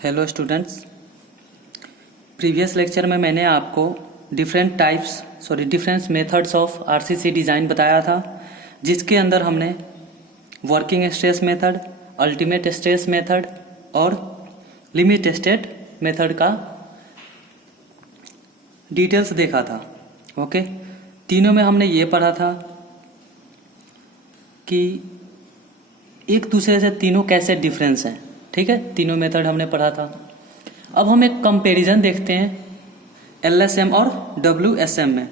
Hello students, previous lecture में मैंने आपको different methods of RCC design बताया था, जिसके अंदर हमने working stress method, ultimate stress method और लिमिट स्टेट मेथड का डिटेल्स देखा था। ओके, तीनों में हमने ये पढ़ा था कि एक दूसरे से तीनों कैसे डिफरेंस हैं। ठीक है, तीनों मेथड हमने पढ़ा था। अब हम एक कंपैरिजन देखते हैं एलएसएम और डब्ल्यूएसएम में।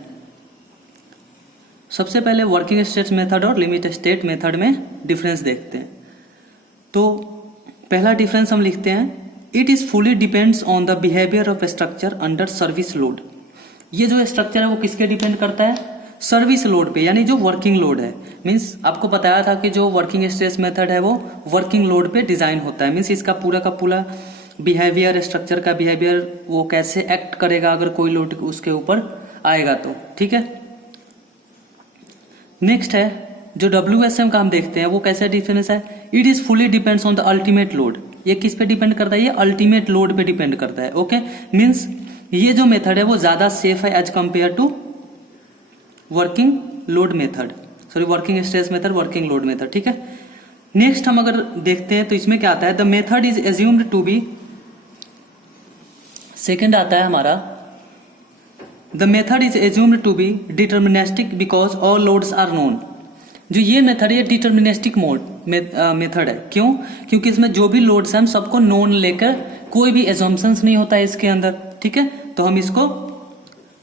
सबसे पहले वर्किंग स्ट्रेस मेथड और लिमिट स्टेट मेथड में डिफरेंस देखते हैं। तो पहला डिफरेंस हम लिखते हैं, it is fully depends on the behaviour of structure under service load. ये जो स्ट्रक्चर है वो किसके डिपेंड करता है? सर्विस लोड पे, यानी जो वर्किंग लोड है। मीन्स आपको बताया था कि जो वर्किंग स्ट्रेस मेथड है वो वर्किंग लोड पे डिजाइन होता है। मीन्स इसका पूरा का पूरा बिहेवियर, स्ट्रक्चर का बिहेवियर, वो कैसे एक्ट करेगा अगर कोई लोड उसके ऊपर आएगा तो। ठीक है, नेक्स्ट है जो डब्ल्यूएसएम का हम देखते हैं, वो कैसे डिफरेंस है? It is fully depends on the ultimate load. ये किस पे डिपेंड करता है? ये अल्टीमेट लोड पे डिपेंड करता है। ओके, मीन्स ये जो मेथड है वो ज्यादा सेफ है as compared to working load method, working stress method, working load method. ठीक है, नेक्स्ट हम अगर देखते हैं तो इसमें क्या आता है? The method is assumed to be, second आता है हमारा, the method is assumed to be deterministic because all loads are known. जो ये मेथड है डिटर्मिनिस्टिक मेथड है। क्यों? क्योंकि इसमें जो भी लोड्स हैं हम सबको नोन लेकर, कोई भी एजम्पशंस नहीं होता है इसके अंदर। ठीक है, तो हम इसको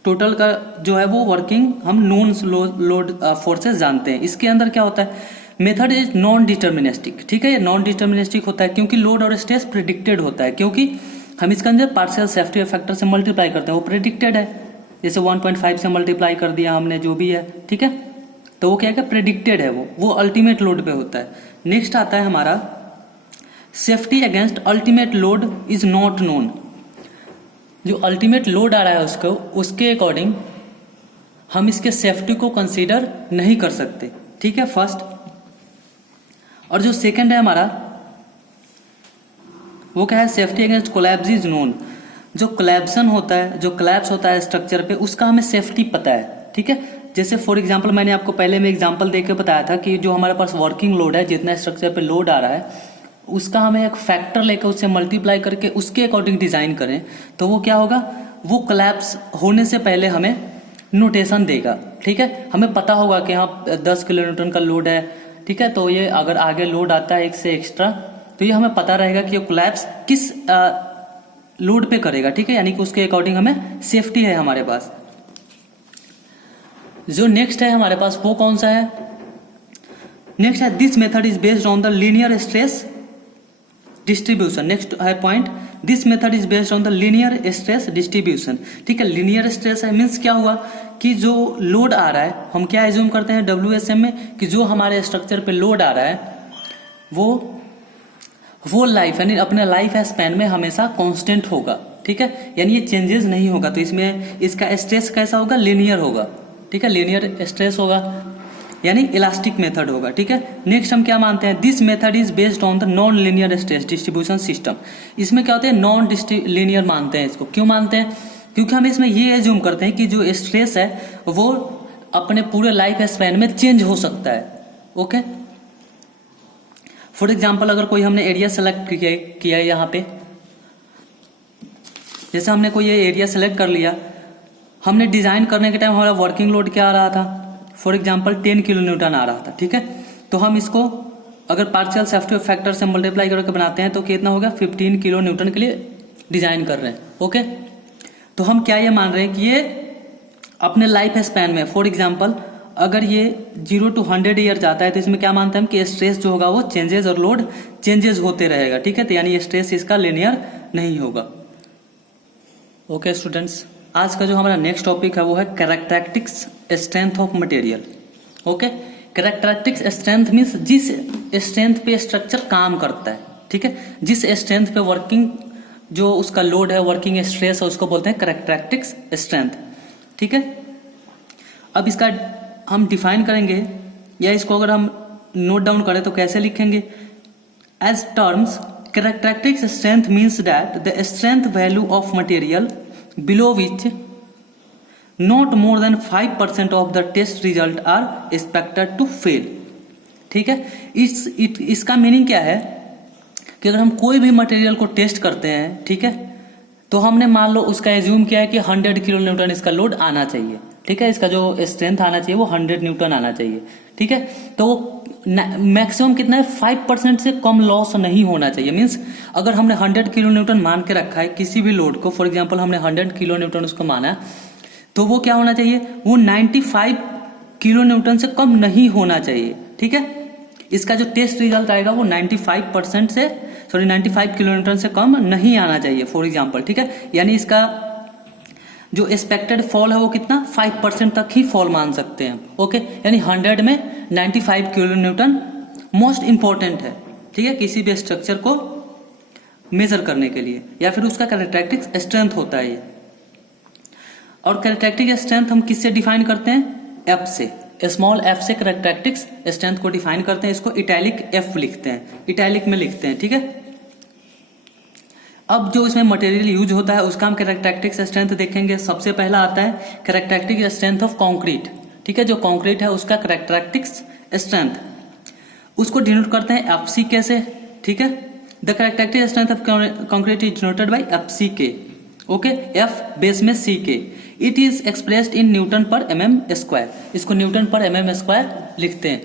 टोटल का जो है वो वर्किंग हम नॉन लोड फोर्सेस जानते हैं। इसके अंदर क्या होता है? Method is non deterministic. ठीक है, ये नॉन डिटर्मिनिस्टिक होता है क्योंकि लोड और स्ट्रेस प्रिडिक्टेड होता है, क्योंकि हम इसके अंदर पार्शियल सेफ्टी फैक्टर से मल्टीप्लाई करते हैं, वो प्रिडिक्टेड है। जैसे 1.5 से मल्टीप्लाई कर दिया हमने, जो भी है। ठीक है, तो वो क्या है? प्रिडिक्टेड है, वो अल्टीमेट लोड पे होता है। नेक्स्ट आता है हमारा, safety against ultimate load is not known. जो अल्टीमेट लोड आ रहा है उसके अकॉर्डिंग हम इसके सेफ्टी को कंसीडर नहीं कर सकते। ठीक है, फर्स्ट। और जो सेकंड है हमारा, वो क्या है? Safety against collapse is known. जो कोलैप्सन होता है, जो कोलैप्स होता है स्ट्रक्चर पे, उसका हमें सेफ्टी पता है। ठीक है, जैसे फॉर एग्जांपल मैंने आपको पहले में एग्जांपल देकर बताया था कि जो हमारे पास वर्किंग लोड है, जितना स्ट्रक्चर पे लोड आ रहा है, उसका हमें एक फैक्टर लेकर उससे मल्टीप्लाई करके उसके अकॉर्डिंग डिजाइन करें तो वो क्या होगा? वो कोलैप्स होने से पहले हमें नोटेशन देगा। ठीक है, हमें पता होगा कि हाँ 10 किलोन्यूटन का लोड है। ठीक है, तो ये अगर आगे लोड आता है एक से एक्स्ट्रा, तो ये हमें पता रहेगा कि ये कोलैप्स किस लोड पे करेगा। ठीक है, यानी कि उसके अकॉर्डिंग हमें सेफ्टी है हमारे पास। जो नेक्स्ट है हमारे पास वो कौन सा है? नेक्स्ट है, this method is based on the linear stress distribution. Next है point, this method is based on the linear stress distribution. ठीक है, लीनियर स्ट्रेस है मीन्स क्या हुआ कि जो लोड आ रहा है, हम क्या एज्यूम करते हैं डब्ल्यूएसएम में कि जो हमारे स्ट्रक्चर पे लोड आ रहा है वो लाइफ, यानी अपने लाइफ स्पैन में हमेशा कांस्टेंट होगा। ठीक है, यानी ये चेंजेस नहीं होगा। तो इसमें इसका स्ट्रेस कैसा होगा? लीनियर होगा। ठीक है, लीनियर स्ट्रेस होगा, यानी इलास्टिक मेथड होगा। ठीक है, नेक्स्ट हम क्या मानते हैं? This method is based on the non linear stress distribution system. इसमें क्या होते हैं? नॉन लीनियर मानते हैं इसको। क्यों मानते हैं? क्योंकि हम इसमें ये एज्यूम करते हैं कि जो स्ट्रेस है वो अपने पूरे लाइफ स्पैन में चेंज हो सकता है। ओके, फॉर एग्जाम्पल अगर कोई हमने एरिया सेलेक्ट किया है यहाँ पे, जैसे हमने कोई ये एरिया सेलेक्ट कर लिया, हमने डिजाइन करने के टाइम हमारा वर्किंग लोड क्या आ रहा था? फॉर एग्जाम्पल 10 किलो न्यूटन आ रहा था। ठीक है, तो हम इसको अगर पार्शियल सेफ्टी फैक्टर से मल्टीप्लाई करके बनाते हैं तो कितना होगा? 15 किलो न्यूटन के लिए डिजाइन कर रहे हैं। ओके, तो हम क्या ये मान रहे हैं कि ये अपने लाइफ स्पैन में, फॉर एग्जाम्पल अगर ये 0 to 100 ईयर जाता है तो इसमें क्या मानते हैं कि स्ट्रेस जो होगा वो चेंजेस और लोड चेंजेस होते रहेगा। ठीक है, तो यानी स्ट्रेस इसका लिनियर नहीं होगा। ओके स्टूडेंट्स, आज का जो हमारा नेक्स्ट टॉपिक है वो है characteristics strength of material. Okay, characteristics strength means जिस स्ट्रेंथ पे स्ट्रक्चर काम करता है। ठीक है, जिस स्ट्रेंथ पे वर्किंग जो उसका लोड है, वर्किंग स्ट्रेस है, उसको बोलते हैं कैरेक्टरिस्टिक्स स्ट्रेंथ। ठीक है, अब इसका हम डिफाइन करेंगे, या इसको अगर हम नोट डाउन करें तो कैसे लिखेंगे? As terms characteristic strength means that the strength value of material below which not more than 5% of the test result are expected to fail. ठीक है, इसका मीनिंग क्या है कि अगर हम कोई भी मटेरियल को टेस्ट करते हैं, ठीक है, तो हमने मान लो उसका एज्यूम किया है कि 100 किलो न्यूटन इसका लोड आना चाहिए। ठीक है, इसका जो स्ट्रेंथ आना चाहिए वो 100 न्यूटन आना चाहिए। ठीक है, तो मैक्सिमम कितना है, 5% से कम लॉस नहीं होना चाहिए। मीन्स अगर हमने 100 किलो न्यूटन मान के रखा है किसी भी लोड को, फॉर एग्जांपल हमने 100 किलो न्यूटन उसको माना है, तो वो क्या होना चाहिए, वो 95 किलो न्यूटन से कम नहीं होना चाहिए। ठीक है, इसका जो टेस्ट रिजल्ट आएगा वो 95 किलो न्यूटन से कम नहीं आना चाहिए फॉर एग्जांपल। ठीक है, यानी इसका जो एक्सपेक्टेड फॉल है वो कितना 5% तक ही फॉल मान सकते हैं। ओके, यानी 100 में 95 किलो न्यूटन मोस्ट इंपॉर्टेंट है। ठीक है, किसी भी स्ट्रक्चर को मेजर करने के लिए, या फिर उसका कैरेक्टरिस्टिक स्ट्रेंथ होता है ये। और कैरेक्टरिस्टिक स्ट्रेंथ हम किससे डिफाइन करते हैं, एफ से, स्मॉल एफ से कैरेक्टरिस्टिक स्ट्रेंथ को डिफाइन करते हैं। इसको इटैलिक एफ लिखते हैं, इटैलिक में लिखते हैं। ठीक है, अब जो इसमें मटेरियल यूज होता है उसका हम कैरेक्टरिस्टिक स्ट्रेंथ देखेंगे। सबसे पहला आता है कैरेक्टरिस्टिक स्ट्रेंथ ऑफ कंक्रीट। ठीक है, जो कंक्रीट है उसका कैरेक्टरिस्टिक स्ट्रेंथ, उसको डिनोट करते हैं एफ सी के से। ठीक है, the characteristic strength of concrete is denoted by F C K. Okay, F base में C K, it is expressed in newton per mm square. इसको न्यूटन पर एमएम स्क्वायर लिखते हैं।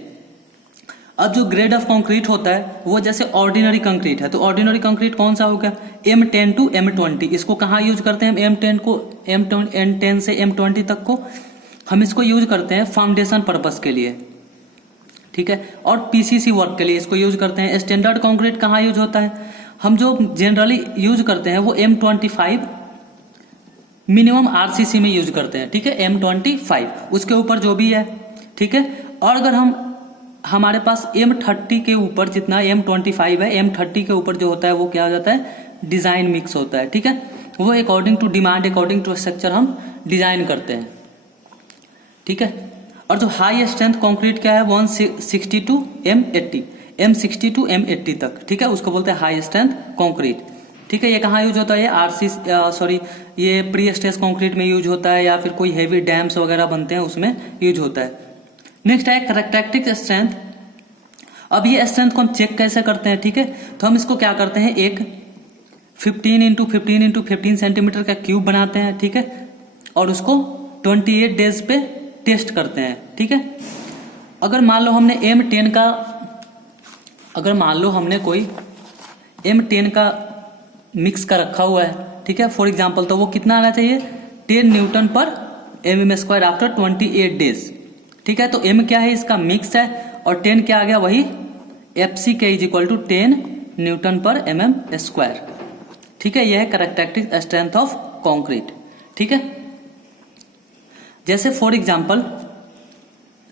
अब जो ग्रेड ऑफ कंक्रीट होता है वो जैसे ऑर्डिनरी कंक्रीट है, तो ऑर्डिनरी कंक्रीट कौन सा होगा, M10 टू M20। इसको कहाँ यूज करते हैं, M10 को, M10 से M20 तक को हम इसको यूज करते हैं फाउंडेशन पर्पस के लिए। ठीक है, और पीसीसी वर्क के लिए इसको यूज करते हैं। स्टैंडर्ड कंक्रीट कहाँ यूज होता है, हम जो जनरली यूज करते हैं वो M25 मिनिमम आरसीसी में यूज करते हैं। ठीक है, M25 उसके ऊपर जो भी है। ठीक है, और अगर हमारे पास M30 के ऊपर जितना M25 है, M30 के ऊपर जो होता है वो क्या हो जाता है, डिजाइन मिक्स होता है। ठीक है, वो according to demand, according to structure हम डिजाइन करते हैं। ठीक है, और जो हाई स्ट्रेंथ कंक्रीट क्या है 160 to M80, M60 to M80 तक। ठीक है, उसको बोलते हैं हाई स्ट्रेंथ कंक्रीट। ठीक है, ये कहाँ यूज होता है, ये प्री स्ट्रेस कंक्रीट में यूज होता है, या फिर कोई हेवी डैम्स वगैरह बनते हैं उसमें यूज होता है। नेक्स्ट है कैरेक्टरिस्टिक स्ट्रेंथ। अब ये स्ट्रेंथ को हम चेक कैसे करते हैं, ठीक है, तो हम इसको क्या करते हैं, एक 15x15x15 सेंटीमीटर का क्यूब बनाते हैं। ठीक है, और उसको 28 डेज पे टेस्ट करते हैं। ठीक है, अगर मान लो हमने कोई M10 का मिक्स का रखा हुआ है, ठीक है, फॉर एग्जाम्पल, तो वो कितना आना चाहिए, 10 न्यूटन पर mm स्क्वायर आफ्टर 28 डेज। ठीक है, तो m क्या है, इसका मिक्स है, और 10 क्या आ गया, वही FC के इज इक्वल टू 10 न्यूटन पर mm स्क्वायर। ठीक है, यह है कैरेक्टरिस्टिक स्ट्रेंथ ऑफ कंक्रीट। ठीक है, जैसे फॉर एग्जांपल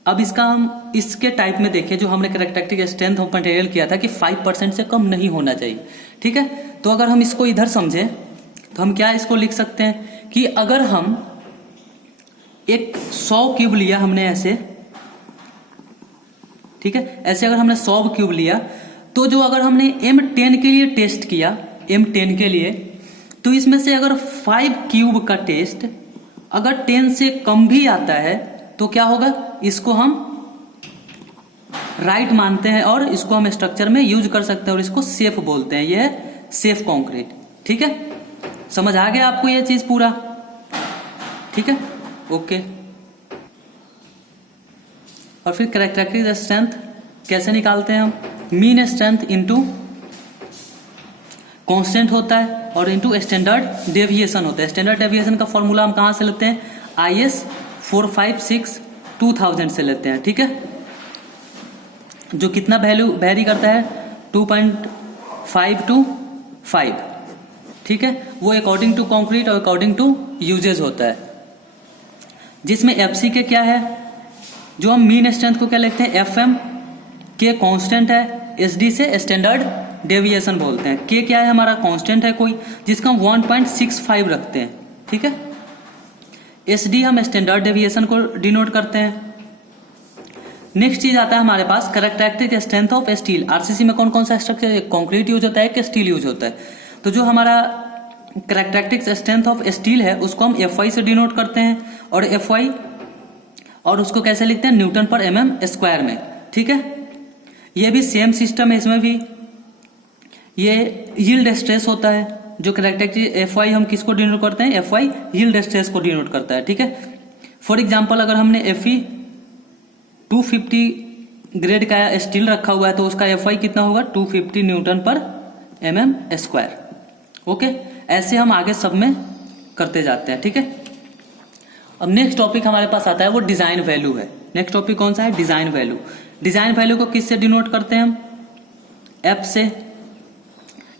अब इसका हम इसके टाइप में देखें, जो हमने कैरेक्टरिस्टिक स्ट्रेंथ ऑफ मटेरियल किया था कि 5% से कम नहीं होना चाहिए। ठीक है, तो अगर हम इसको इधर समझें तो हम क्या इसको लिख सकते हैं कि अगर हम एक 100 क्यूब लिया हमने ऐसे, ठीक है, ऐसे अगर हमने 100 क्यूब लिया, तो जो अगर हमने M10 के लिए टेस्ट किया, M10 के लिए, तो इसमें से अगर 5 क्यूब का टेस्ट अगर 10 से कम भी आता है तो क्या होगा, इसको हम राइट मानते हैं और इसको हम स्ट्रक्चर में यूज कर सकते हैं और इसको सेफ बोलते हैं। यह है सेफ कंक्रीट। ठीक है, समझ आ गया आपको यह चीज पूरा? ठीक है, ओके। और फिर कैरेक्टरिस्टिक स्ट्रेंथ कैसे निकालते हैं हम, मीन स्ट्रेंथ इनटू कांस्टेंट होता है और इनटू स्टैंडर्ड डेविएशन होता है। स्टैंडर्ड डेविएशन का फॉर्मूला हम कहां से लेते हैं, IS 456-2000 से लेते हैं। ठीक है, जो कितना वैल्यू वेरी करता है 2.5 to 5। ठीक है, वो अकॉर्डिंग टू कंक्रीट और अकॉर्डिंग टू यूजेज होता है, जिसमें FC के क्या है, जो हम मीन स्ट्रेंथ को क्या लिखते हैं, FM के कांस्टेंट है, SD से स्टैंडर्ड डेविएशन बोलते हैं। के क्या है, हमारा कांस्टेंट है कोई, जिसका हम 1.65 रखते हैं। ठीक है, SD हम स्टैंडर्ड डेविएशन को डिनोट करते हैं। नेक्स्ट चीज आता है हमारे पास characteristic strength of steel. RCC में कौन कौन सा स्ट्रक्चर, एक कंक्रीट यूज होता है, एक स्टील यूज होता है। तो जो हमारा कैरेक्टरिस्टिक स्ट्रेंथ ऑफ स्टील है उसको हम FY से डिनोट करते हैं, और FY और उसको कैसे लिखते हैं, न्यूटन पर mm² में। ठीक है, ये भी सेम सिस्टम है, इसमें भी ये यील्ड स्ट्रेस होता है। जो कैरेक्टरिस्टिक FY हम किसको डिनोट करते हैं, FY यील्ड स्ट्रेस को डिनोट करता है। ठीक है, फॉर एग्जाम्पल अगर हमने Fe 250 ग्रेड का स्टील रखा हुआ है तो उसका FY कितना होगा, 250 न्यूटन पर mm²। ओके, ऐसे हम आगे सब में करते जाते हैं। ठीक है, अब नेक्स्ट टॉपिक हमारे पास आता है वो डिजाइन वैल्यू है। नेक्स्ट टॉपिक कौन सा है, डिजाइन वैल्यू। डिजाइन वैल्यू को किससे डिनोट करते हैं हम, F से।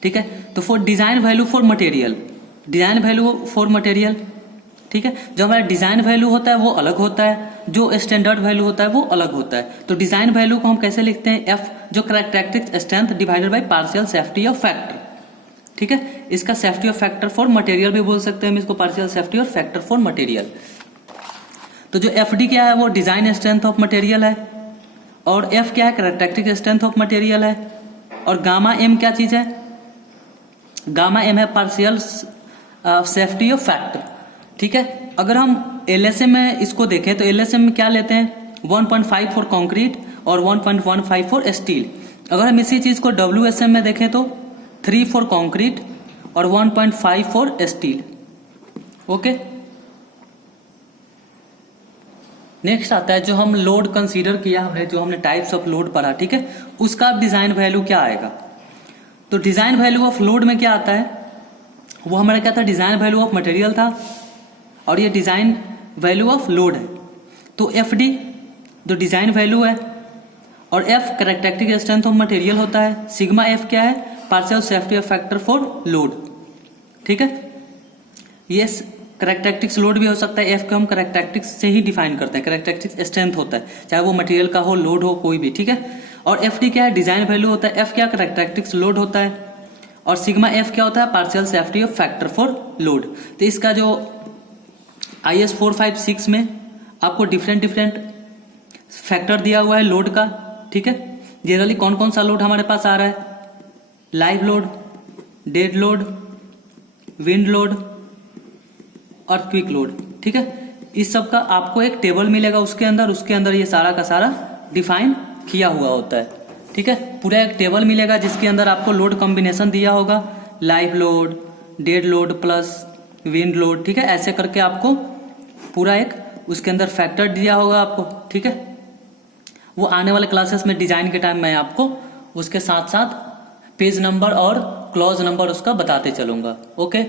ठीक है, तो for design value for material, design value for material. ठीक है, जो हमारा डिजाइन वैल्यू होता है वो अलग होता है, जो स्टैंडर्ड वैल्यू होता है वो अलग होता है। तो डिजाइन वैल्यू को हम कैसे लिखते हैं, F जो characteristic strength divided by partial safety of factor. ठीक है, इसका safety of factor for material भी बोल सकते हैं हम इसको, पार्शियल सेफ्टी और फैक्टर फॉर मटेरियल। तो जो FD क्या है वो डिजाइन स्ट्रेंथ ऑफ मटेरियल है, और F क्या है, कैरेक्टरिस्टिक स्ट्रेंथ ऑफ मटेरियल है, और गामा M क्या चीज है, गामा M है पार्शियल सेफ्टी ऑफ फैक्टर। ठीक है, अगर हम LSM में इसको देखें तो LSM में क्या लेते हैं, 1.5 फॉर कंक्रीट और 1.15 फॉर स्टील। अगर हम इसी चीज को WSM में देखें तो 3 फॉर कंक्रीट और 1.5 फॉर स्टील। ओके, नेक्स्ट आता है जो हम लोड कंसीडर किया हमने, जो हमने टाइप्स ऑफ लोड पढ़ा। ठीक है, उसका डिजाइन वैल्यू क्या आएगा। तो डिजाइन वैल्यू ऑफ लोड में क्या आता है, वो हमारा क्या था, डिजाइन वैल्यू ऑफ मटेरियल था, और ये डिजाइन वैल्यू ऑफ लोड है। तो FD जो डिजाइन वैल्यू है, और F characteristic strength of material होता है, सिग्मा F क्या है, partial safety of factor for load. ठीक है, ये कैरेक्टरिस्टिक्स लोड भी हो सकता है, F को हम कैरेक्टरिस्टिक्स से ही डिफाइन करते हैं, कैरेक्टरिस्टिक स्ट्रेंथ होता है, चाहे वो मटेरियल का हो, लोड हो, कोई भी। ठीक है, और FD क्या है, डिजाइन वैल्यू होता है, F क्या कैरेक्टरिस्टिक्स लोड होता है, और सिग्मा F क्या होता है, partial safety of factor for load. तो इसका जो IS 456 में आपको डिफरेंट फैक्टर दिया हुआ है लोड का। ठीक है, जनरली कौन कौन सा लोड हमारे पास आ रहा है, live load, dead load, wind load और क्विक लोड। ठीक है, इस सब का आपको एक टेबल मिलेगा, उसके अंदर ये सारा का सारा डिफाइन किया हुआ होता है। ठीक है, पूरा एक टेबल मिलेगा जिसके अंदर आपको लोड कॉम्बिनेशन दिया होगा, live load, dead load plus wind load. ठीक है, ऐसे करके आपको पूरा एक उसके अंदर फैक्टर दिया होगा आपको। ठीक है, वो आने वाले क्लासेस में डिजाइन के टाइम मैं आपको उसके साथ साथ पेज नंबर और क्लॉज नंबर उसका बताते चलूंगा। ओके।